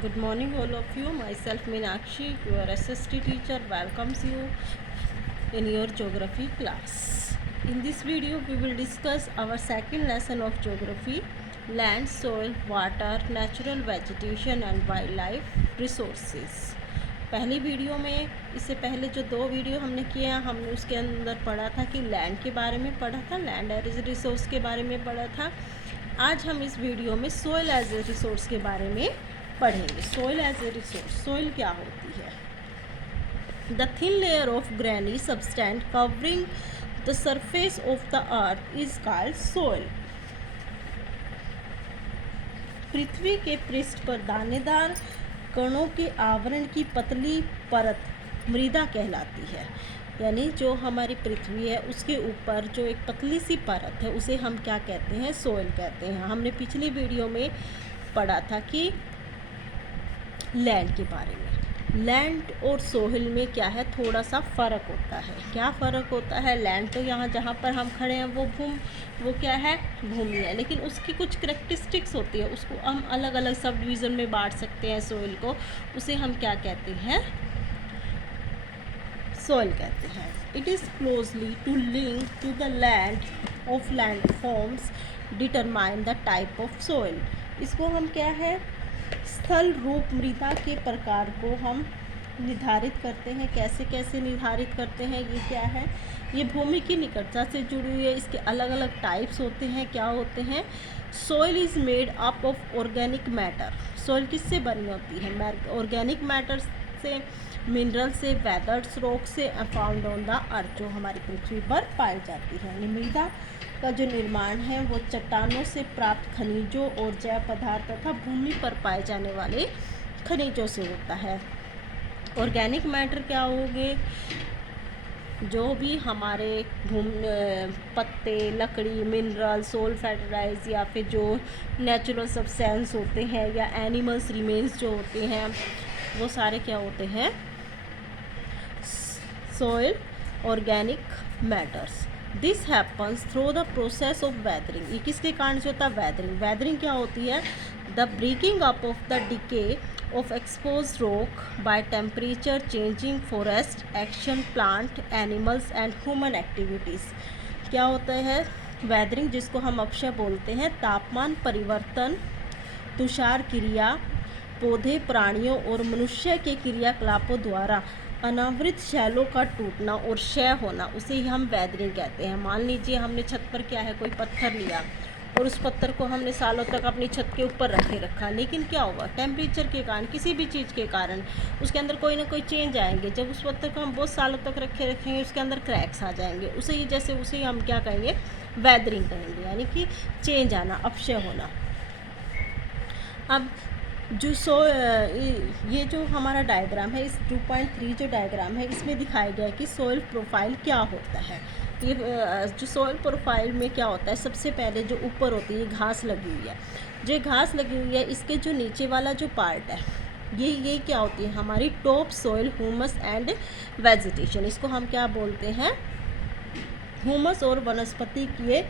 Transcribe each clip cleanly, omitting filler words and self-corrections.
Good morning, all of you. Myself Meenakshi, your SST teacher, welcomes you in your geography class. In this video, we will discuss our second lesson of geography: land, soil, water, natural vegetation and wildlife resources. पहली video में इससे पहले जो दो video हमने किए हैं, हमने उसके अंदर पढ़ा था कि लैंड के बारे में पढ़ा था, लैंड एज रिसोर्स के बारे में पढ़ा था। आज हम इस वीडियो में सोइल एज ए रिसोर्स के बारे में पढ़ेंगे। Soil as a resource, soil क्या होती है? The thin layer of grainy substance covering the surface of the earth is called soil. पृथ्वी के पृष्ठ पर दानेदार कणों के आवरण की पतली परत मृदा कहलाती है। यानी जो हमारी पृथ्वी है उसके ऊपर जो एक पतली सी परत है उसे हम क्या कहते हैं? सोइल कहते हैं। हमने पिछली वीडियो में पढ़ा था कि लैंड के बारे में। लैंड और सोइल में क्या है, थोड़ा सा फ़र्क होता है। क्या फ़र्क होता है? लैंड तो यहाँ जहाँ पर हम खड़े हैं वो क्या है? भूमि है, लेकिन उसकी कुछ करेक्टरिस्टिक्स होती है, उसको हम अलग अलग सब डिवीज़न में बांट सकते हैं। सोइल को उसे हम क्या कहते हैं? सोइल कहते हैं। It is closely to link to the land of land forms determine the type of soil. इसको हम क्या है, स्थल रूप मृदा के प्रकार को हम निर्धारित करते हैं। कैसे कैसे निर्धारित करते हैं? ये क्या है, ये भूमि की निकटता से जुड़ी हुई है। इसके अलग अलग टाइप्स होते हैं। क्या होते हैं? Soil is made up of organic matter. Soil किससे बनी होती है? ऑर्गेनिक मैटर से, मिनरल से, वेदर्स रॉक से फाउंड ऑन द अर्थ, जो हमारी पृथ्वी पर पाई जाती है। यानी मृदा का जो निर्माण है वो चट्टानों से प्राप्त खनिजों और जैव पदार्थ तथा भूमि पर पाए जाने वाले खनिजों से होता है। ऑर्गेनिक मैटर क्या होंगे? जो भी हमारे पत्ते, लकड़ी, मिनरल, सोल फर्टिलाइज या फिर जो नेचुरल सब्सटेंस होते हैं या एनिमल्स रिमेन्स जो होते हैं, वो सारे क्या होते हैं? Soil organic matters. This happens through the process of weathering. ये किसके कारण से होता है? वेदरिंग। वेदरिंग क्या होती है? The breaking up of the decay of expose rock by temperature changing, forest action, plant, animals and human activities. क्या होता है वेदरिंग? जिसको हम अक्षय बोलते हैं। तापमान परिवर्तन, तुषार क्रिया, पौधे, प्राणियों और मनुष्य के क्रियाकलापों द्वारा अनावृत शैलों का टूटना और क्षय होना, उसे ही हम वेदरिंग कहते हैं। मान लीजिए हमने छत पर क्या है, कोई पत्थर लिया और उस पत्थर को हमने सालों तक अपनी छत के ऊपर रखा, लेकिन क्या हुआ? टेम्परेचर के कारण, किसी भी चीज़ के कारण उसके अंदर कोई ना कोई चेंज आएंगे। जब उस पत्थर को हम बहुत सालों तक रखेंगे उसके अंदर क्रैक्स आ जाएंगे। उसे ही हम क्या कहेंगे? वेदरिंग कहेंगे। यानी कि चेंज आना, अपक्षय होना। अब जो ये जो हमारा डायग्राम है, इस 2.3 जो डायग्राम है, इसमें दिखाया गया है कि सोइल प्रोफाइल क्या होता है। ये जो सोइल प्रोफाइल में क्या होता है, सबसे पहले जो ऊपर होती है घास लगी हुई है। जो घास लगी हुई है इसके जो नीचे वाला जो पार्ट है, ये क्या होती है? हमारी top soil, humus and vegetation. इसको हम क्या बोलते हैं? ह्यूमस और वनस्पति के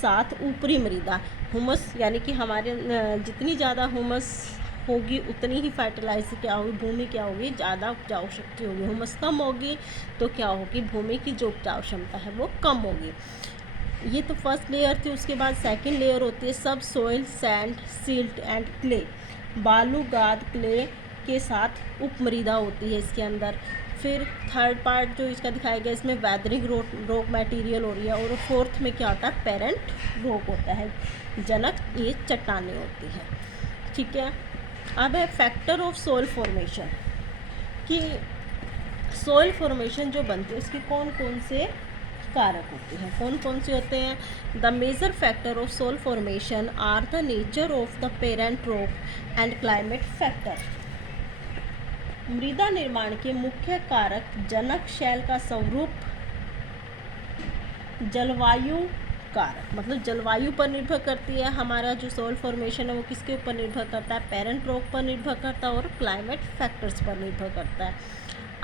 साथ ऊपरी मृदा। ह्यूमस यानी कि हमारे जितनी ज़्यादा ह्यूमस होगी उतनी ही फर्टिलाइज क्या होगी, भूमि क्या होगी? ज़्यादा उपजाऊ शक्ति होगी। ह्यूमस कम होगी तो क्या होगी? भूमि की जो उपजाऊ क्षमता है वो कम होगी। ये तो फर्स्ट लेयर थी। उसके बाद सेकंड लेयर होती है सब soil, sand, silt and clay. बालू, गाद, क्ले के साथ उपमृदा होती है इसके अंदर। फिर थर्ड पार्ट जो इसका दिखाया गया, इसमें वेदरिंग रॉक मटेरियल हो रही है। और फोर्थ में क्या होता है? पेरेंट रॉक होता है, जनक ये चट्टानें होती हैं। ठीक है। अब है फैक्टर ऑफ सोइल फॉर्मेशन, कि सोइल फॉर्मेशन जो बनती है उसके कौन कौन से कारक होते हैं, कौन कौन से होते हैं? The major factor of soil formation are the nature of the parent rock and climate factor. मृदा निर्माण के मुख्य कारक जनक शैल का स्वरूप, जलवायु कारक, मतलब जलवायु पर निर्भर करती है। हमारा जो सोइल फॉर्मेशन है वो किसके ऊपर निर्भर करता है? पेरेंट रॉक पर निर्भर करता है और क्लाइमेट फैक्टर्स पर निर्भर करता है।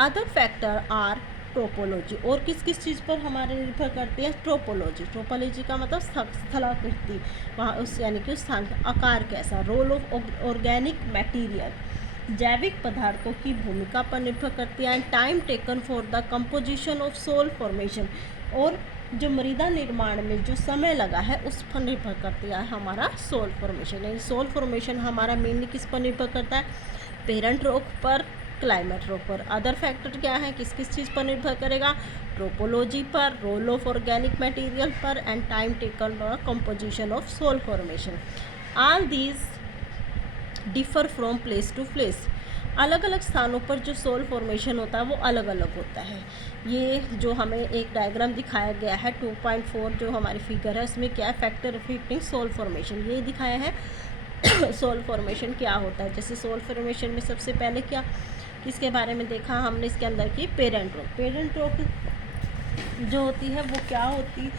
Other factor are topology. और किस किस चीज़ पर हमारे निर्भर करती है? ट्रोपोलॉजी। ट्रोपोलॉजी का मतलब स्थलाकृति, वहाँ उस यानी कि उस स्थान का आकार कैसा। रोल ऑफ ऑर्गेनिक मटेरियल, जैविक पदार्थों की भूमिका पर निर्भर करती है। And time taken for the composition of soil formation, और जो मृदा निर्माण में जो समय लगा है उस पर निर्भर करती है हमारा सोल फॉर्मेशन। यानी सोल फॉर्मेशन हमारा मेनली किस पर निर्भर करता है, पेरेंट रॉक पर, क्लाइमेट रॉक पर। अदर फैक्टर क्या है, किस किस चीज़ पर निर्भर करेगा, ट्रोपोलॉजी पर, रोल ऑफ ऑर्गेनिक मटेरियल पर, and time taken for composition of soil formation. All these differ from place to place. अलग अलग स्थानों पर जो सोल फॉर्मेशन होता है वो अलग अलग होता है। ये जो हमें एक डायग्राम दिखाया गया है 2.4 जो हमारी फिगर है, उसमें क्या है, फैक्टर अफेक्टिंग सोल फॉर्मेशन, ये दिखाया है सोल फॉर्मेशन क्या होता है। जैसे सोल फॉर्मेशन में सबसे पहले क्या, किसके बारे में देखा हमने इसके अंदर की, पेरेंट रॉक। पेरेंट रॉक जो होती है वो क्या होती,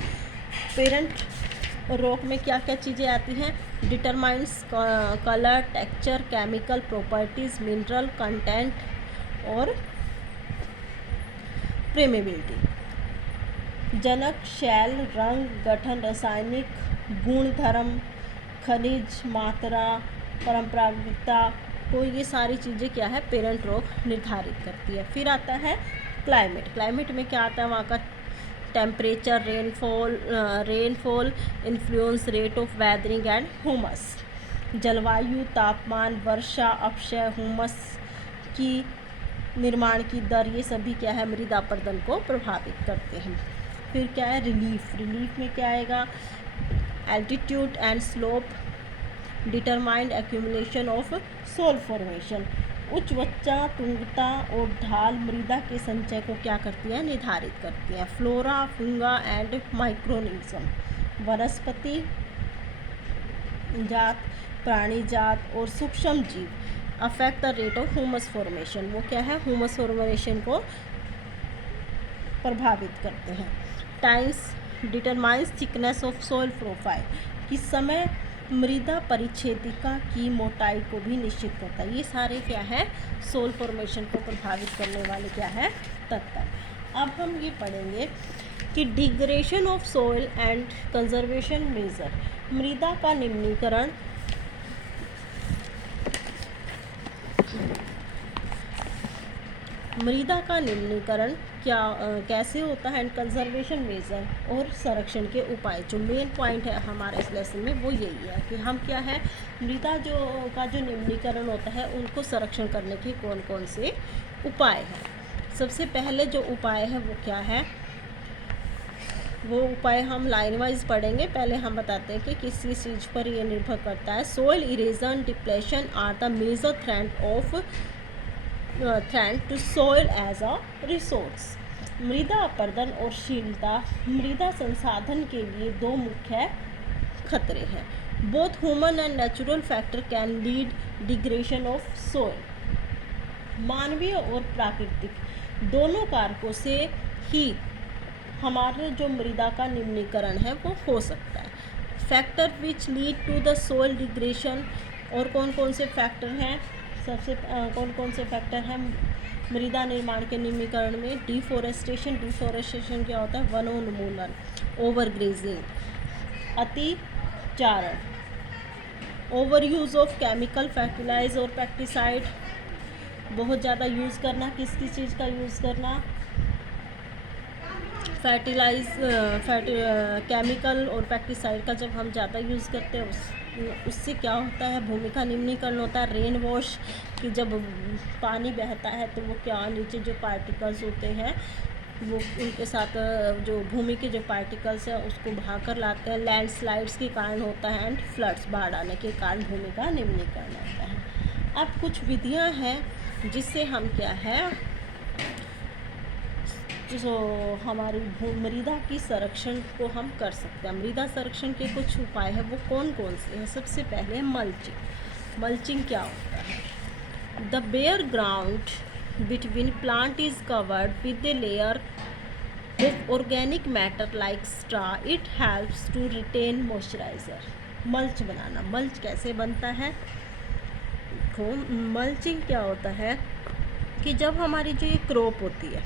पेरेंट रॉक में क्या क्या चीज़ें आती हैं, determines colour, texture, chemical properties, mineral content और प्रेमेबिलिटी। जनक, शैल, रंग, गठन, रासायनिक गुणधर्म, खनिज, मात्रा, परंपरागतता, तो ये सारी चीज़ें क्या है, पेरेंट रॉक निर्धारित करती है। फिर आता है क्लाइमेट। क्लाइमेट में क्या आता है, वहाँ का temperature, rainfall, influence, rate of weathering and humus. जलवायु, तापमान, वर्षा, अपक्षय, ह्यूमस की निर्माण की दर, ये सभी क्या है, मृदा अपरदन को प्रभावित करते हैं। फिर क्या है, रिलीफ। रिलीफ में क्या आएगा, altitude and slope determined accumulation of soil formation. उच्चवच्चा, तुंगता और ढाल मृदा के संचय को क्या करती है, निर्धारित करती है। Flora, fauna and microorganism. वनस्पति जात, प्राणी जात और सूक्ष्म जीव affect the rate of humus formation, वो क्या है, ह्यूमस फॉर्मेशन को प्रभावित करते हैं। Times determines thickness of soil profile, किस समय मृदा परिच्छेदिका की मोटाई को भी निश्चित करता है। ये सारे क्या है, सोल फॉर्मेशन को प्रभावित करने वाले क्या है, तत्व। अब हम ये पढ़ेंगे कि degradation of soil and conservation measure. मृदा का निम्नीकरण, मृदा का निम्नीकरण क्या कैसे होता है, एंड कंजर्वेशन मेजर और संरक्षण के उपाय। जो मेन पॉइंट है हमारे इस लेसन में वो यही है कि हम क्या है, मृदा जो निम्नीकरण होता है उनको संरक्षण करने के कौन कौन से उपाय हैं। सबसे पहले जो उपाय है वो क्या है, वो उपाय हम लाइन वाइज पढ़ेंगे। पहले हम बताते हैं कि किस किस चीज़ पर ये निर्भर करता है। Soil erosion depletion are the major threat to soil as a resource. मृदा अपरदन और शीलता मृदा संसाधन के लिए दो मुख्य खतरे हैं। Both human and natural factor can lead degradation of soil. मानवीय और प्राकृतिक दोनों कारकों से ही हमारे जो मृदा का निम्नीकरण है वो हो सकता है। Factor which lead to the soil degradation, और कौन कौन से फैक्टर हैं, सबसे कौन कौन से फैक्टर हैं मृदा निर्माण के निम्नीकरण में। डिफोरेस्टेशन, डिफोरेस्टेशन क्या होता है, वनोन्मूलन, ओवरग्रेजिंग, अतिचारण, over use of chemical fertilize और पेस्टिसाइड, बहुत ज़्यादा यूज़ करना, किस किस चीज़ का यूज़ करना, केमिकल और पेस्टिसाइड का जब हम ज़्यादा यूज़ करते हैं उससे क्या होता है, भूमि का निम्नीकरण होता है। रेन वॉश, कि जब पानी बहता है तो वो क्या, नीचे जो पार्टिकल्स होते हैं वो उनके साथ जो भूमि के जो पार्टिकल्स हैं उसको बहा कर लाते हैं। लैंडस्लाइड्स के कारण होता है, एंड फ्लड्स, बाढ़ आने के कारण भूमि का निम्नीकरण होता है। अब कुछ विधियां हैं जिससे हम क्या है, जो हमारी मृदा की संरक्षण को हम कर सकते हैं। मृदा संरक्षण के कुछ उपाय हैं, वो कौन कौन से हैं। सबसे पहले मल्चिंग। मल्चिंग क्या होता है, the bare ground between plant is covered with a layer of organic matter like straw, it helps to retain moisturiser. Mulch बनाना, मल्च कैसे बनता है, देखो मल्चिंग क्या होता है कि जब हमारी जो ये क्रॉप होती है,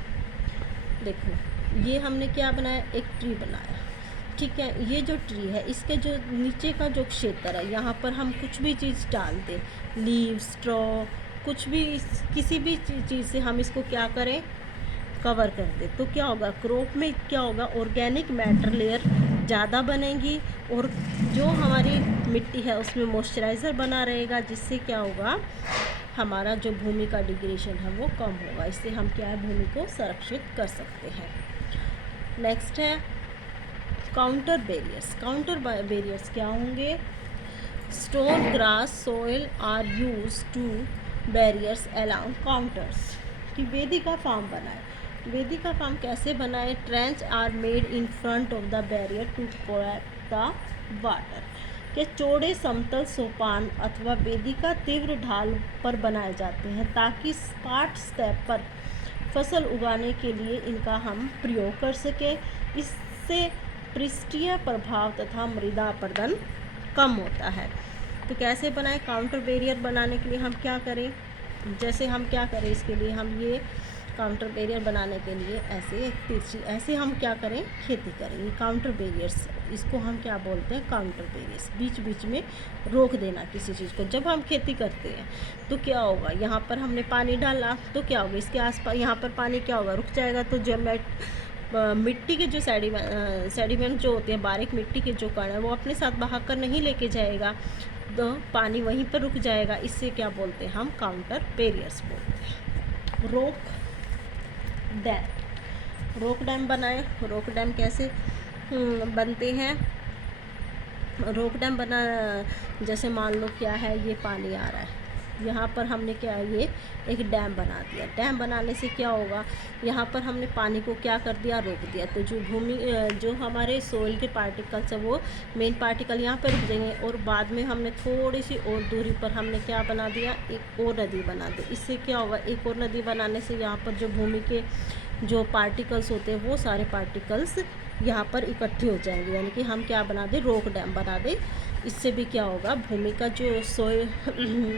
देखो ये हमने क्या बनाया, एक ट्री बनाया, ठीक है। ये जो ट्री है इसके जो नीचे का जो क्षेत्र है यहाँ पर हम कुछ भी चीज़ डाल दें, लीव, स्ट्रॉ, कुछ भी किसी भी चीज़ से हम इसको क्या करें, कवर कर दे, तो क्या होगा, क्रॉप में क्या होगा, ऑर्गेनिक मैटर लेयर ज़्यादा बनेगी और जो हमारी मिट्टी है उसमें मॉइस्चराइज़र बना रहेगा, जिससे क्या होगा, हमारा जो भूमि का डिग्रेडेशन है वो कम होगा। इससे हम क्या है, भूमि को संरक्षित कर सकते हैं। नेक्स्ट है काउंटर बैरियर्स। काउंटर बैरियर्स क्या होंगे, stone, grass, soil are use to barriers along contours. कि वेदी का फार्म बनाए, वेदी का फार्म कैसे बनाए, trench are made in front of the barrier to collect the water. के चौड़े समतल सोपान अथवा वेदिका तीव्र ढाल पर बनाए जाते हैं ताकि स्पाट स्टेप पर फसल उगाने के लिए इनका हम प्रयोग कर सकें। इससे पृष्ठीय प्रभाव तथा मृदा अपरदन कम होता है। तो कैसे बनाएं, काउंटर बैरियर बनाने के लिए हम क्या करें, जैसे हम क्या करें, इसके लिए हम ये काउंटर बैरियर बनाने के लिए ऐसे तिरछी ऐसे हम क्या करें, खेती करेंगे। काउंटर बैरियर्स, इसको हम क्या बोलते हैं, काउंटर बैरियर्स। बीच बीच में रोक देना किसी चीज़ को। जब हम खेती करते हैं तो क्या होगा, यहाँ पर हमने पानी डाला तो क्या होगा, इसके आसपास यहाँ पर पानी क्या होगा, रुक जाएगा। तो जब मिट्टी के जो सेडिमेंट जो होते हैं, बारीक मिट्टी के जो कण है, वो अपने साथ बहा कर नहीं लेके जाएगा, तो पानी वहीं पर रुक जाएगा। इससे क्या बोलते हैं, हम काउंटर बैरियर्स बोलते हैं। रोक डैम, रोक डैम बनाए। रोक डैम कैसे बनते हैं, रोक डैम बना, जैसे मान लो क्या है, ये पानी आ रहा है, यहाँ पर हमने क्या है, ये एक डैम बना दिया। डैम बनाने से क्या होगा, यहाँ पर हमने पानी को क्या कर दिया, रोक दिया। तो जो भूमि जो हमारे सोइल के पार्टिकल्स है, वो मेन पार्टिकल यहाँ पर रुक जाएंगे और बाद में हमने थोड़ी सी और दूरी पर हमने क्या बना दिया, एक और नदी बना दी। इससे क्या होगा, एक और नदी बनाने से यहाँ पर जो भूमि के जो पार्टिकल्स होते हैं, वो सारे पार्टिकल्स यहाँ पर इकट्ठे हो जाएंगे, यानी कि हम क्या बना दें, रोक डैम बना दें। इससे भी क्या होगा, भूमि का जो सोइल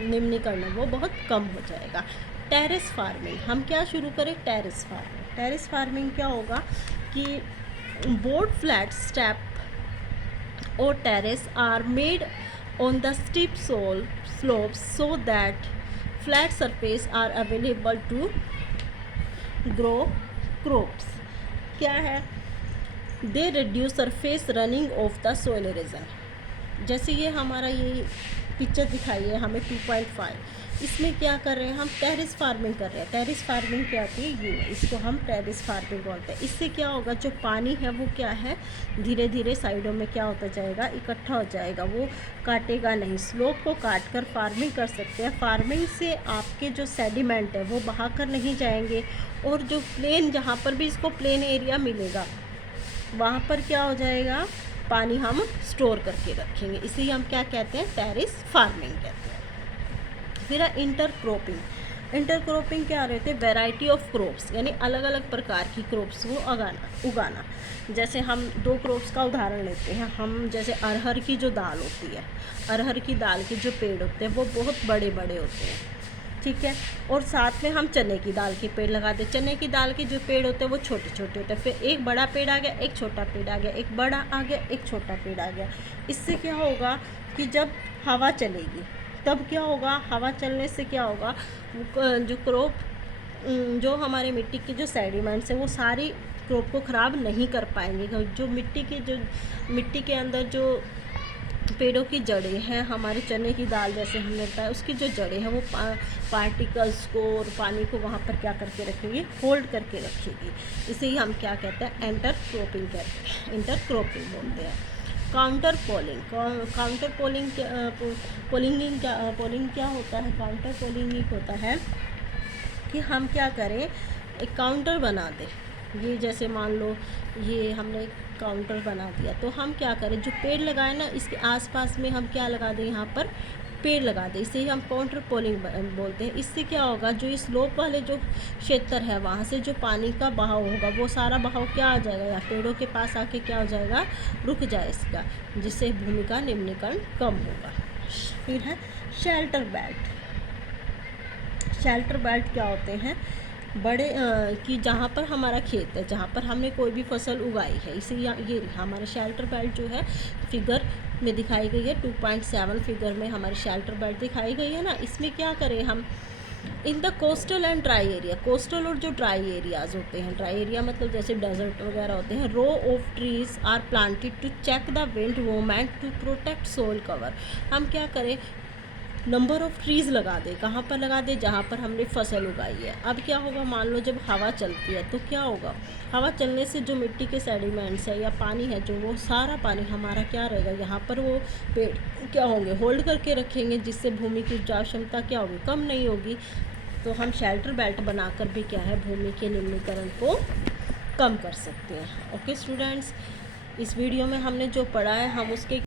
निम्नीकरण है वो बहुत कम हो जाएगा। टेरेस फार्मिंग, हम क्या शुरू करें, टेरेस फार्मिंग। टेरेस फार्मिंग क्या होगा कि बोर्ड फ्लैट स्टेप और terrace are made on the steep slopes so that flat surface are available to grow crops। क्या है, they reduce surface running of the soil erosion. जैसे ये हमारा ये पिक्चर दिखाई है हमें 2.5, इसमें क्या कर रहे हैं, हम टेरेस फार्मिंग कर रहे हैं। टेरेस फार्मिंग क्या होती है, ये इसको हम टेरेस फार्मिंग बोलते हैं। इससे क्या होगा, जो पानी है वो क्या है, धीरे धीरे साइडों में क्या होता जाएगा, इकट्ठा हो जाएगा, वो काटेगा नहीं। स्लोप को काट कर फार्मिंग कर सकते हैं। फार्मिंग से आपके जो सेडिमेंट है वो बहा कर नहीं जाएंगे और जो प्लेन, जहाँ पर भी इसको प्लेन एरिया मिलेगा वहाँ पर क्या हो जाएगा, पानी हम स्टोर करके रखेंगे। इसे हम क्या कहते हैं, टेरेस फार्मिंग कहते हैं। फिर है इंटरक्रॉपिंग। इंटरक्रॉपिंग क्या रहते हैं, वैरायटी ऑफ क्रॉप्स, यानी अलग अलग प्रकार की क्रॉप्स को उगाना। जैसे हम 2 क्रॉप्स का उदाहरण लेते हैं, हम जैसे अरहर की जो दाल होती है, अरहर की दाल के जो पेड़ होते हैं वो बहुत बड़े बड़े होते हैं, ठीक है। और साथ में हम चने की दाल के पेड़ लगा दे। चने की दाल के जो पेड़ होते हैं वो छोटे छोटे होते हैं। फिर एक बड़ा पेड़ आ गया, एक छोटा पेड़ आ गया, एक बड़ा आ गया, एक छोटा पेड़ आ गया। इससे क्या होगा कि जब हवा चलेगी तब क्या होगा, हवा चलने से क्या होगा, जो क्रॉप, जो हमारे मिट्टी के जो सेडिमेंट्स हैं वो सारी क्रॉप को ख़राब नहीं कर पाएंगे। जो मिट्टी के अंदर जो पेड़ों की जड़ें हैं, हमारे चने की दाल जैसे हमने बताया, उसकी जो जड़ें हैं वो पार्टिकल्स को और पानी को वहाँ पर क्या करके रखेगी, होल्ड करके रखेगी। इसे ही हम क्या कहते हैं, इंटरक्रॉपिंग कहते हैं, इंटरक्रॉपिंग बोलते हैं। काउंटर पोलिंग, काउंटर पोलिंग क्या होता है, काउंटर पोलिंग होता है कि हम क्या करें, एक काउंटर बना दें। ये जैसे मान लो ये हमने काउंटर बना दिया, तो हम क्या करें, जो पेड़ लगाए ना इसके आसपास में हम क्या लगा दें, यहाँ पर पेड़ लगा दें। इसे हम काउंटर पोलिंग बोलते हैं। इससे क्या होगा, जो इस स्लोप वाले जो क्षेत्र है वहाँ से जो पानी का बहाव होगा वो सारा बहाव क्या आ जाएगा, या पेड़ों के पास आके क्या हो जाएगा, रुक जाए इसका, जिससे भूमि का निम्नीकरण कम होगा। फिर है शेल्टर बेल्ट। शेल्टर बेल्ट क्या होते हैं, बड़े कि जहाँ पर हमारा खेत है, जहाँ पर हमने कोई भी फसल उगाई है, इसे ये हमारे शेल्टर बेल्ट जो है फिगर में दिखाई गई है 2.7 फिगर में हमारी शेल्टर बेल्ट दिखाई गई है ना। इसमें क्या करें हम, in the coastal and dry area, coastal और जो ड्राई एरियाज होते हैं, ड्राई एरिया मतलब जैसे डेजर्ट वगैरह होते हैं, row of trees are planted to check the wind movement to protect soil cover. हम क्या करें, नंबर ऑफ ट्रीज़ लगा दे, कहाँ पर लगा दे, जहाँ पर हमने फसल उगाई है। अब क्या होगा, मान लो जब हवा चलती है तो क्या होगा, हवा चलने से जो मिट्टी के सेडिमेंट्स है या पानी है जो, वो सारा पानी हमारा क्या रहेगा, यहाँ पर वो पेड़ क्या होंगे, होल्ड करके रखेंगे, जिससे भूमि की उपजाऊ क्षमता क्या होगी, कम नहीं होगी। तो हम शेल्टर बेल्ट बनाकर भी क्या है, भूमि के निम्नीकरण को कम कर सकते हैं। ओके स्टूडेंट्स, इस वीडियो में हमने जो पढ़ा है हम उसके